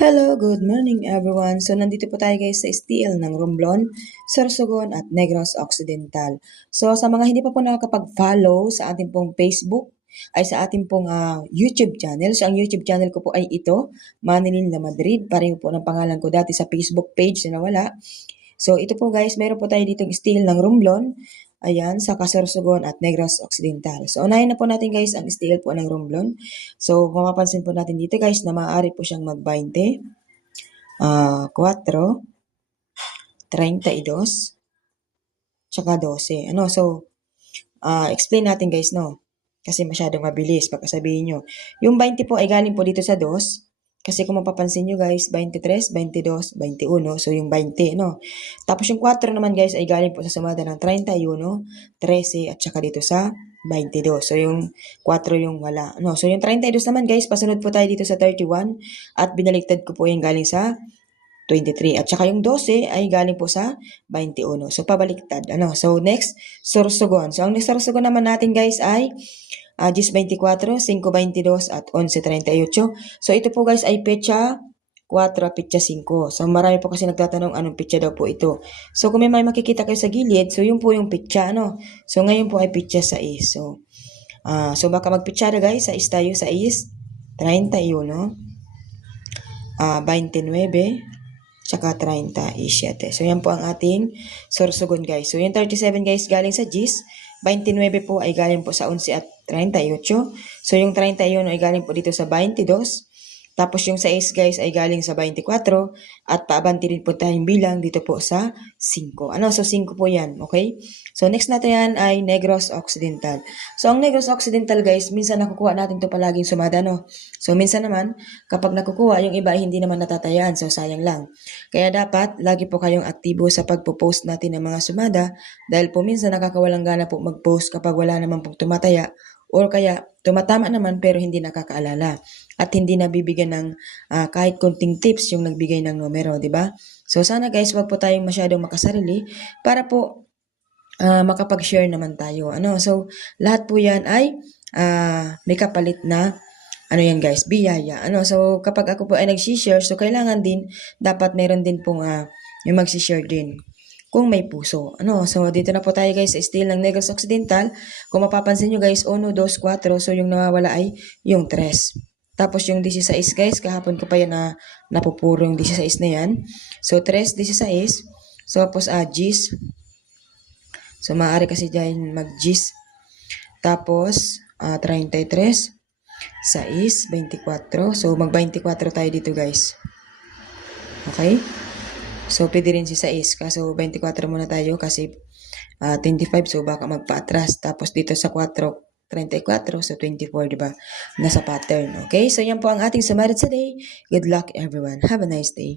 Hello, good morning everyone. So nandito po tayo guys sa STL ng Romblon, Sorsogon at Negros Occidental. So sa mga hindi pa po nakakapag-follow sa ating pong Facebook ay sa ating pong YouTube channel. So ang YouTube channel ko po ay ito, Manilin La Madrid. Pareho po ng pangalan ko dati sa Facebook page na nawala. So ito po guys, meron po tayo ditong STL ng Romblon. Ayan, sa Casorsogon at Negros Occidental. So, unahin na po natin guys ang STL po ng Romblon. So, mapapansin po natin dito guys na maaari po siyang mag-20, 4, 32, tsaka 12. Ano, so, explain natin guys, no? Kasi masyadong mabilis pagkasabihin nyo. Yung 20 po ay galing po dito sa 2. Kasi kung mapapansin nyo guys, 23, 22, 21. So, yung 20, no? Tapos yung 4 naman guys ay galing po sa sumada ng 31, 13, at saka dito sa 22. So, yung 4 yung wala. No? So, yung 32 naman guys, pasunod po tayo dito sa 31. At binaliktad ko po yung galing sa 23. At saka yung 12 ay galing po sa 21. So, pabaliktad. Ano? So, next, Sorsogon. So, ang next Sorsogon naman natin guys ay 10-24, 5-22 at 11-38. So, ito po guys ay petsa 4, petsa 5. So, marami po kasi nagtatanong anong petsa daw po ito. So, kung may makikita kayo sa gilid, so yun po yung petsa, ano? So, ngayon po ay petsa 6. So baka magpitsara guys, 6 tayo, 6, 31, 29, tsaka 37. So, yan po ang ating Sorsogon guys. So, yung 37 guys galing sa 10. 29 po ay galing po sa 11 at 38. So, yung 31 ay galing po dito sa 22. Tapos yung 6 guys ay galing sa 24 at paabanti rin po tayong bilang dito po sa 5. Ano? So 5 po yan. Okay? So next natin yan ay Negros Occidental. So ang Negros Occidental guys, minsan nakukuha natin to palaging sumada, no? So minsan naman, kapag nakukuha, yung iba ay hindi naman natatayaan. So sayang lang. Kaya dapat lagi po kayong aktibo sa pagpo-post natin ng mga sumada dahil po minsan nakakawalang gana po mag-post kapag wala naman pong tumataya or kaya tumatama naman pero hindi nakakaalala at hindi nabibigyan ng kahit konting tips yung nagbigay ng numero, di ba? So sana guys, wag po tayong masyadong makasarili para po makapag-share naman tayo. Ano? So lahat po 'yan ay may kapalit na ano yan guys, biyaya. Ano? So kapag ako po ay nag-share, so kailangan din dapat meron din pong yung mag-share din kung may puso. Ano? So, dito na po tayo guys sa steel ng Negros Occidental. Kung mapapansin nyo guys, 1, 2, 4. So, yung nawawala ay yung 3. Tapos yung 16 guys, kahapon ko pa yan na napupuro yung 16 na yan. So, 3, 16. So, tapos Gis. So, maaari kasi dyan mag-Gis. Tapos, 33. 6, 24. So, mag-24 tayo dito guys. Okay? So, pwede rin si 6. Kaso, 24 muna tayo kasi 25. So, baka magpa-atras. Tapos, dito sa 4, 34. So, 24, diba? Nasa pattern. Okay? So, yan po ang ating sumarit sa day. Good luck, everyone. Have a nice day.